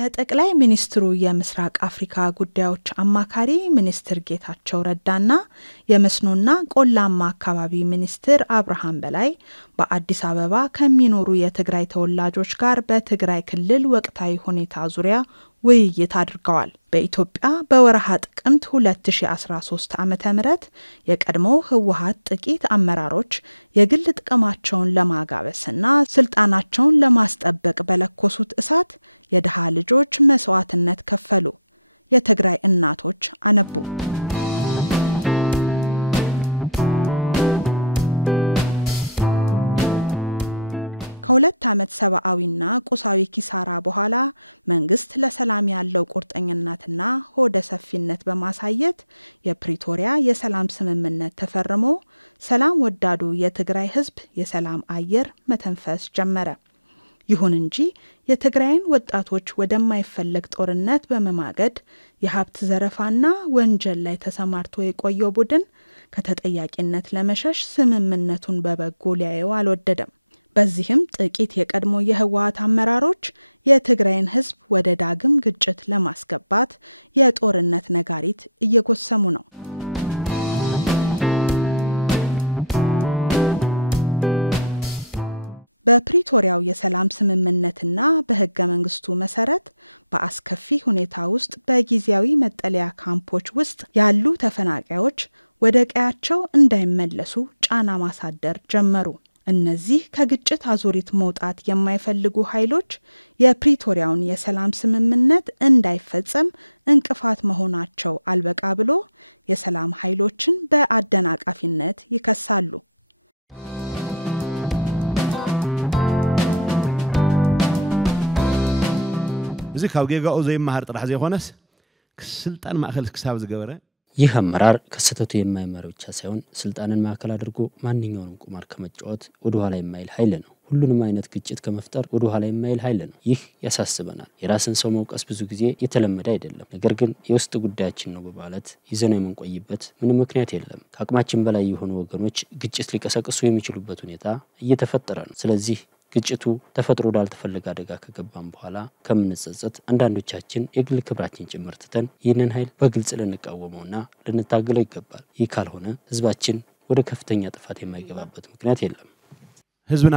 የጠቅላይ ሚኒስትሩ የምስራቅ አፍሪካ ጉዳዮች አማካሪ ሚኒስትር ጌታቸው ረዳና የመስኖና ቆላማ አካባቢ ሚኒስትር አብርሃም በላይ በአዲስ አበባ ከሚኖሩ የትግራይ ተወላጆች ጋር በትግራይ ክልል ወቅታዊ ሁኔታ ዙሪያ ውይይት አድርገዋል። በኢትዮጵያ በወርሃ ጥቅምት 2013 ዓ.ም የቀድሞ ህወሓት ጥቂት አመራሮች የግል ጥቅማቸውን ለማጋበስና ስልጣናቸውን ለማስጠበቅ በለኮሱት እሳት የደሃ ልጆች መስዋዕትነት ከፈሉ። የትግራይ እናቶች አነቡ። ከሁለት ዓመት ሰብአዊና ቁሳዊ ኪሳራ በኋላ መንግስት ለሰላም ያለው ቁርጠኝነትና ሆደ ሰፊነት በማሳየት የፕሪቶሪያ የሰላም ስምምነት ተፈርሞ ሰላም ወዳዱ የትግራይ ህዝብ የሰላም አየር መተንፈስ ጀመረ። ይሁን እንጂ የትግራይን ወጣቶች ወደማይፈልግ ጦርነት በመማገድ የሀብት ዘረፋና ወንጀል ላይ ተሰማርቶ የቆየው ቡድን ከተጠያቂነት ለመሸሽ ስምምነቱን በበጎ ሊያየው አልወደደም። በዚህም ጥቂት የቀድሞ የህወሓት አመራሮች የትግራይን ህዝብ ወደ ዳግም ግጭት ለማስገባት የጦርነት ነጋሪት እየጎሰሙ ነው። በፕሪቶሪያው የሰላም ስምምነትና በህገ መንግስቱ መሰረት በአስከፊ ሁኔታ ውስጥ በጊዜያዊ መጠለያ ካምፖች ውስጥ ያሉ ተፈናቃዮች ወደ ቀያቸው እንዳይመለሱ ጫና ማሳደር ጀመሩ። እነዚህ ከግጭት አዙሪት መውጣት የማይፈልጉ ኃይሎች የፕሪቶሪያውን የሰላም ስምምነት እንዳይፈጸም እንቅፋት መሆናቸው አልበቃ ብሎ የሰላም ኃይሎችን በአደናቃፊነት ይከሳሉ። እዚ ካብ ጌጋኡ ዘይማህር ጥራሕ ዘይኾነስ ስልጣን ማእከል ክሳብ ዝገበረ ይህ አመራር ከስተቱ የማይመር ብቻ ሳይሆን ስልጣንን ማዕከል አድርጎ ማንኛውንም ቁማር ከመጫወት ወደ ኋላ የማይል ኃይል ነው። ሁሉንም አይነት ግጭት ከመፍጠር ወደ ኋላ የማይል ኃይል ነው። ይህ ያሳስበናል። የራስን ሰው መውቀስ ብዙ ጊዜ የተለመደ አይደለም። ነገር ግን የውስጥ ጉዳያችን ነው በማለት ይዘነው የምንቆይበት ምንም ምክንያት የለም። ከአቅማችን በላይ የሆኑ ወገኖች ግጭት ሊቀሰቅሱ የሚችሉበት ሁኔታ እየተፈጠረ ነው። ስለዚህ ግጭቱ ተፈጥሮ ዳልተፈለገ አደጋ ከገባን በኋላ ከምንጸጸት አንዳንዶቻችን የግል ክብራችን ጭምር ትተን ይህንን ኃይል በግልጽ ልንቃወመውና ልንታገለው ይገባል። ይህ ካልሆነ ህዝባችን ወደ ከፍተኛ ጥፋት የማይገባበት ምክንያት የለም። ህዝብና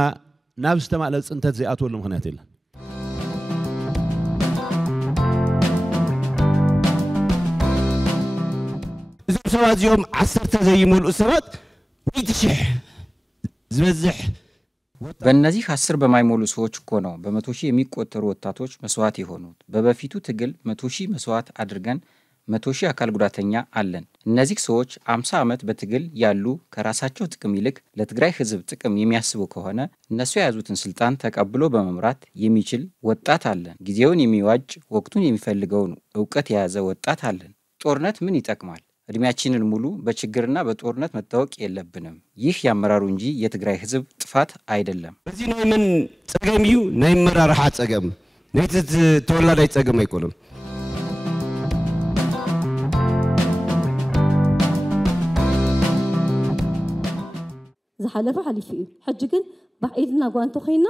ናብ ዝተማለ ጽንተት ዘይአትወሉ ምክንያት የለም። እዞም ሰባት እዚኦም 10 ዘይሞልኡ ሰባት ወይትሽሕ ዝበዝሕ በእነዚህ 10 በማይሞሉ ሰዎች እኮ ነው በመቶ ሺህ የሚቆጠሩ ወጣቶች መስዋዕት የሆኑት። በበፊቱ ትግል 100 ሺህ መስዋዕት አድርገን 100 ሺህ አካል ጉዳተኛ አለን። እነዚህ ሰዎች 50 ዓመት በትግል ያሉ ከራሳቸው ጥቅም ይልቅ ለትግራይ ህዝብ ጥቅም የሚያስቡ ከሆነ እነሱ የያዙትን ስልጣን ተቀብሎ በመምራት የሚችል ወጣት አለን። ጊዜውን የሚዋጅ ወቅቱን የሚፈልገውን ዕውቀት የያዘ ወጣት አለን። ጦርነት ምን ይጠቅማል? እድሜያችንን ሙሉ በችግርና በጦርነት መታወቅ የለብንም። ይህ ያመራሩ እንጂ የትግራይ ህዝብ ጥፋት አይደለም። በዚህ ነው ምን ጸገም እዩ ናይ መራራሓ ጸገም ናይ ተወላዳይ ጸገም አይቆልም። ዝሓለፈ ሓሊፉ እዩ ሕጂ ግን ባዕድና ጓንቶ ኮይና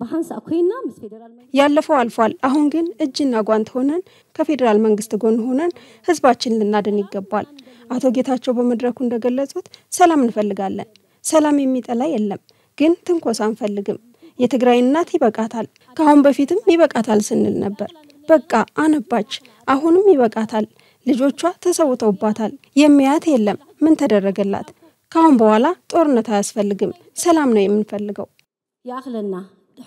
በሐንሳ ኮይና ምስ ፌደራል መንግስት ያለፈው አልፏል። አሁን ግን እጅና ጓንት ሆነን ከፌደራል መንግስት ጎን ሆነን ህዝባችን ልናድን ይገባል። አቶ ጌታቸው በመድረኩ እንደገለጹት ሰላም እንፈልጋለን። ሰላም የሚጠላ የለም፣ ግን ትንኮሳ አንፈልግም። የትግራይ እናት ይበቃታል። ካሁን በፊትም ይበቃታል ስንል ነበር። በቃ አነባች። አሁንም ይበቃታል። ልጆቿ ተሰውተውባታል። የሚያት የለም። ምን ተደረገላት? ካሁን በኋላ ጦርነት አያስፈልግም። ሰላም ነው የምንፈልገው። ያخለና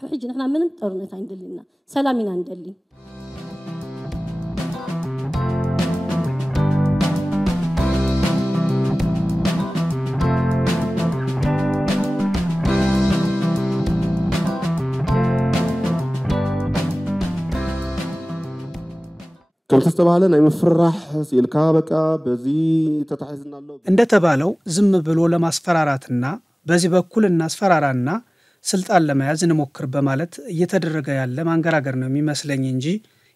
ሕጂ ንሕና ምንም ጦርነት አይንደልና ሰላም ኢና እንደሊ كم تستبعلن أي مفرح يلكا بقى بزي تتحزن الله እንደ ተባለው ዝም ብሎ ለማስፈራራትና በዚህ በኩል እናስፈራራና ስልጣን ለመያዝ እንሞክር በማለት እየተደረገ ያለ ማንገራገር ነው የሚመስለኝ እንጂ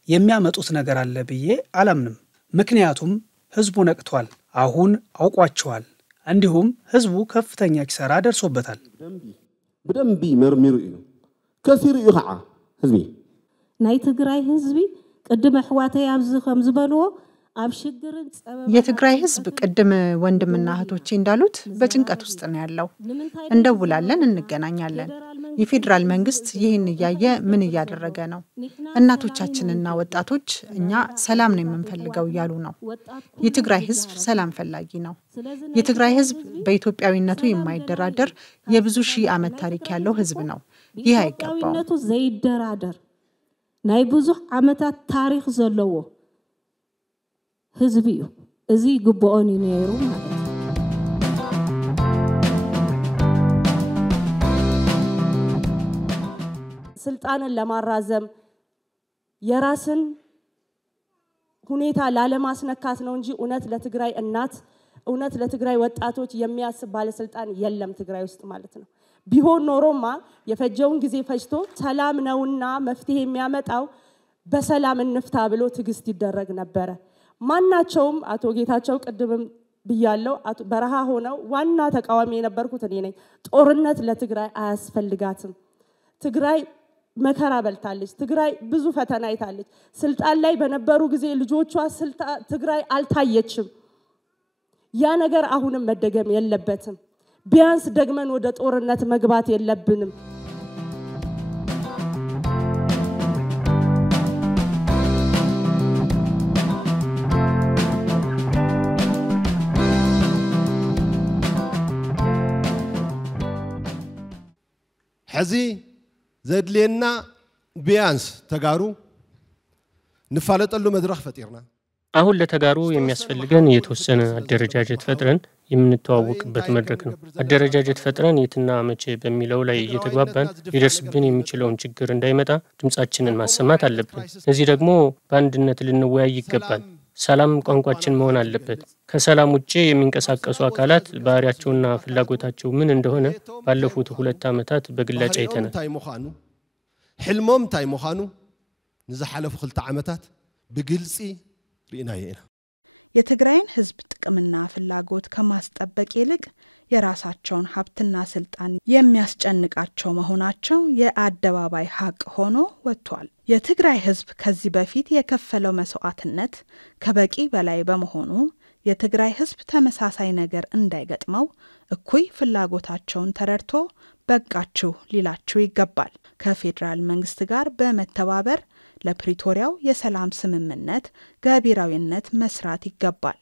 የሚያመጡት ነገር አለ ብዬ አላምንም። ምክንያቱም ህዝቡ ነቅቷል፣ አሁን አውቋቸዋል። እንዲሁም ህዝቡ ከፍተኛ ኪሳራ ደርሶበታል። በደንብ መርምሩ እዩ ከሲሩ ይኸዓ ህዝቢ ናይ ትግራይ ህዝቢ ቅድም አሕዋተይ ኣብዚ ከም ዝበልዎ ኣብ ሽግርን ጸበብ የትግራይ ህዝብ ቅድም ወንድምና እህቶቼ እንዳሉት በጭንቀት ውስጥ ነው ያለው። እንደውላለን እንገናኛለን። የፌደራል መንግስት ይህን እያየ ምን እያደረገ ነው? እናቶቻችንና ወጣቶች እኛ ሰላም ነው የምንፈልገው እያሉ ነው። የትግራይ ህዝብ ሰላም ፈላጊ ነው። የትግራይ ህዝብ በኢትዮጵያዊነቱ የማይደራደር የብዙ ሺህ ዓመት ታሪክ ያለው ህዝብ ነው። ይህ አይገባውም። ኢትዮጵያዊነቱ ዘይደራደር ናይ ብዙ ዓመታት ታሪክ ዘለዎ ህዝብ እዩ። እዚ ግቦኦን ነይሩ ማለት ነው። ስልጣንን ለማራዘም የራስን ሁኔታ ላለማስነካት ነው እንጂ እውነት ለትግራይ እናት እውነት ለትግራይ ወጣቶች የሚያስብ ባለስልጣን የለም ትግራይ ውስጥ ማለት ነው። ቢሆን ኖሮማ የፈጀውን ጊዜ ፈጅቶ ሰላም ነውና መፍትሄ የሚያመጣው በሰላም እንፍታ ብሎ ትግስት ይደረግ ነበር። ማናቸውም አቶ ጌታቸው ቅድምም ብያለው በረሃ ሆነው ዋና ተቃዋሚ የነበርኩት እኔ ነኝ። ጦርነት ለትግራይ አያስፈልጋትም። ትግራይ መከራ በልታለች። ትግራይ ብዙ ፈተና አይታለች። ስልጣን ላይ በነበሩ ጊዜ ልጆቿ ትግራይ አልታየችም። ያ ነገር አሁንም መደገም የለበትም። ቢያንስ ደግመን ወደ ጦርነት መግባት የለብንም። ሕዚ ዘድልየና ቢያንስ ተጋሩ ንፋለጠሉ መድረክ ፈጢርና አሁን ለተጋሩ የሚያስፈልገን የተወሰነ አደረጃጀት ፈጥረን የምንተዋወቅበት መድረክ ነው። አደረጃጀት ፈጥረን የትና መቼ በሚለው ላይ እየተግባባን ሊደርስብን የሚችለውን ችግር እንዳይመጣ ድምጻችንን ማሰማት አለብን። እዚህ ደግሞ በአንድነት ልንወያይ ይገባል። ሰላም ቋንቋችን መሆን አለበት። ከሰላም ውጪ የሚንቀሳቀሱ አካላት ባህሪያቸውና ፍላጎታቸው ምን እንደሆነ ባለፉት 2 ዓመታት በግላጭ አይተናል። ሕልሞም ታይ መኻኑ ንዝሓለፉ 2 ዓመታት በግልጽ ሪናየና የትግራይን ህዝብ ጥቅምና ፍላጎት ከማስጠበቅ ይልቅ የራሳቸውን ሀብትና ስልጣን የሚያስጨንቃቸው መሆናቸው የአደባባይ ሀቅ ሆኖ ወጥቷል። የትግራይ ህዝብ ከዚህ በፊት የከፈለው መስዋዕትነት ከበቂ በላይ በመሆኑ የትግራይ ህዝብ ተመሳሳይ ነገር እንዳይገጥመው እኩይ ፍላጎታቸውን ተረድቶ በቃችሁ ሊላችሁ ይገባል። ከፌደራል መንግስት ጋር በመተባበር ለፕሪቶሪያው የሰላም ስምምነት ገቢራዊነት መስራት ይገባል።